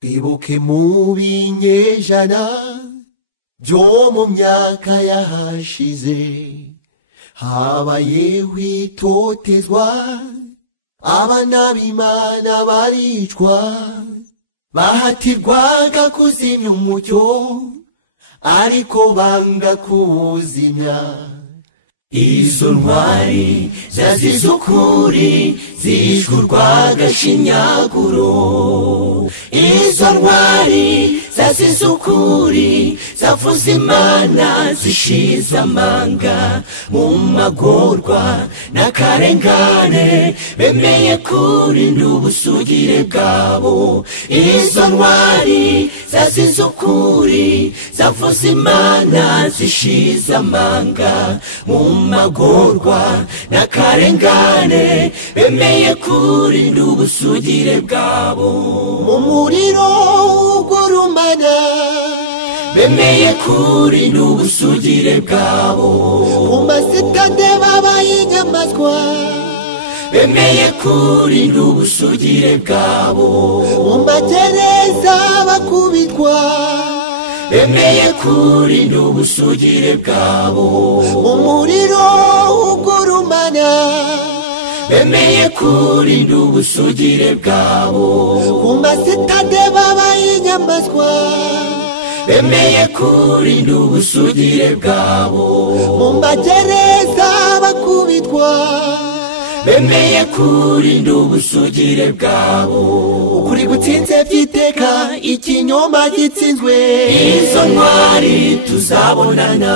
Twibuke mu binyejana byo mu myaka yahashize, habayeho itotezwa, abana b'Imana baricwa, bahatirwaga kuzimya umucyo ariko banga kuwuzimya. Izo ntwari zazize ukuri zishwe urw'agashinyaguro, izo ntwari zazize ukuri zavuze Imana zishize amanga mu magorwa n'akarengane, bemeye kurinda ubusugire bwabo. Izo ntwari zazize ukuri zavuze Imana zishize amanga mu magorwa n'akarengane, bemeye kurinda ubusugire bwabo. Mu muriro ugurumana bemeye kurinda ubusugire bwabo, mu masitade babaye inyamaswa bemeye kurinda ubusugire bwabo, mu magereza bakubitwa bemeye kurinda ubusugire bwabo. Mu muriro ugurumana bemeye kurinda ubusugire bwabo, ku masitade babaye inyamaswa bemeye kurinda ubusugire bwabo, mu magereza bakubitwa bemeye kurinda ubusugire bwabo. Ukuri gutsinze byiteka, ikinyoma gitsinzwe, izo ntwari tuzabonana.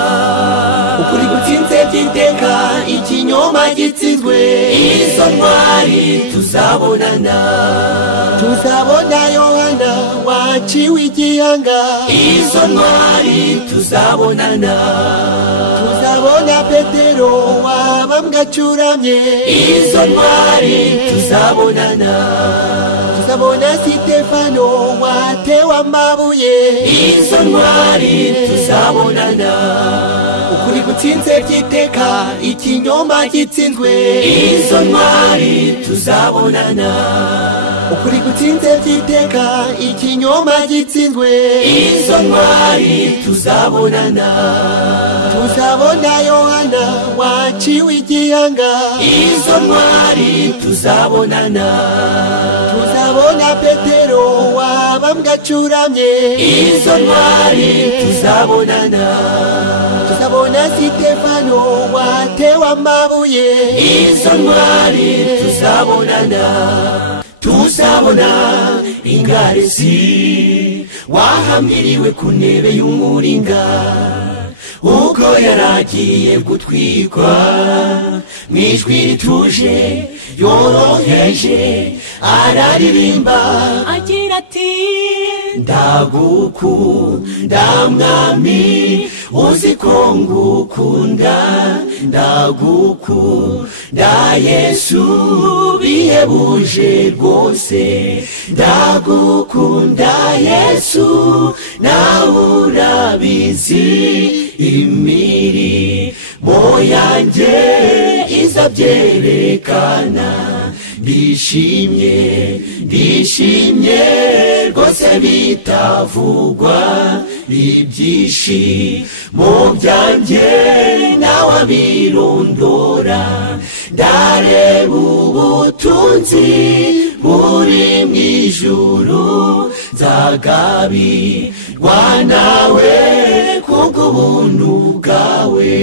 Ukuri gutsinze byiteka, ikinyoma gitsinzwe, izo ntwari tuzabonana. Tuzabona Yohana waciwe igihanga, izo ntwari tuzabonana. Tuzabona Petero wabambwe acuramye, izo ntwari tuzabonana. Tuzabona Sitefano watewe amabuye, izo ntwari tuzabonana. Ukuri gutsinze byiteka, ikinyoma gitsinzwe, izo ntwari tuzabonana. Ukuri gutsinze byiteka, ikinyoma gitsinzwe, izo ntwari tuzabonana. Tuzabona Yohana waciwe igihanga, izo ntwari tuzabonana. Tuzabona Petero wabambwe acuramye, izo ntwari tuzabonana. Tuzabona Sitefano watewe amabuye, izo ntwari tuzabonana. Tuzabona ingarezi wahamiriwe ku ntebe y'umuringa, ubwo yaragiye gutwikwa mwijwi rituje yoroheje, araririmba agira ati ndagukunda mwami, uzi ko ngukunda, ndagukunda Yesu bihebuje rwose, ndagukunda Yesu nawe urabizi, imirimo yanjye izabyerekana. Ndishimye, ndishimye rwose bitavugwa, ibyishimo byanjye nawe abirondora. Ndareba ubutunzi buri mu ijuru, nzagabirwa nawe kubw'ubuntu bwawe.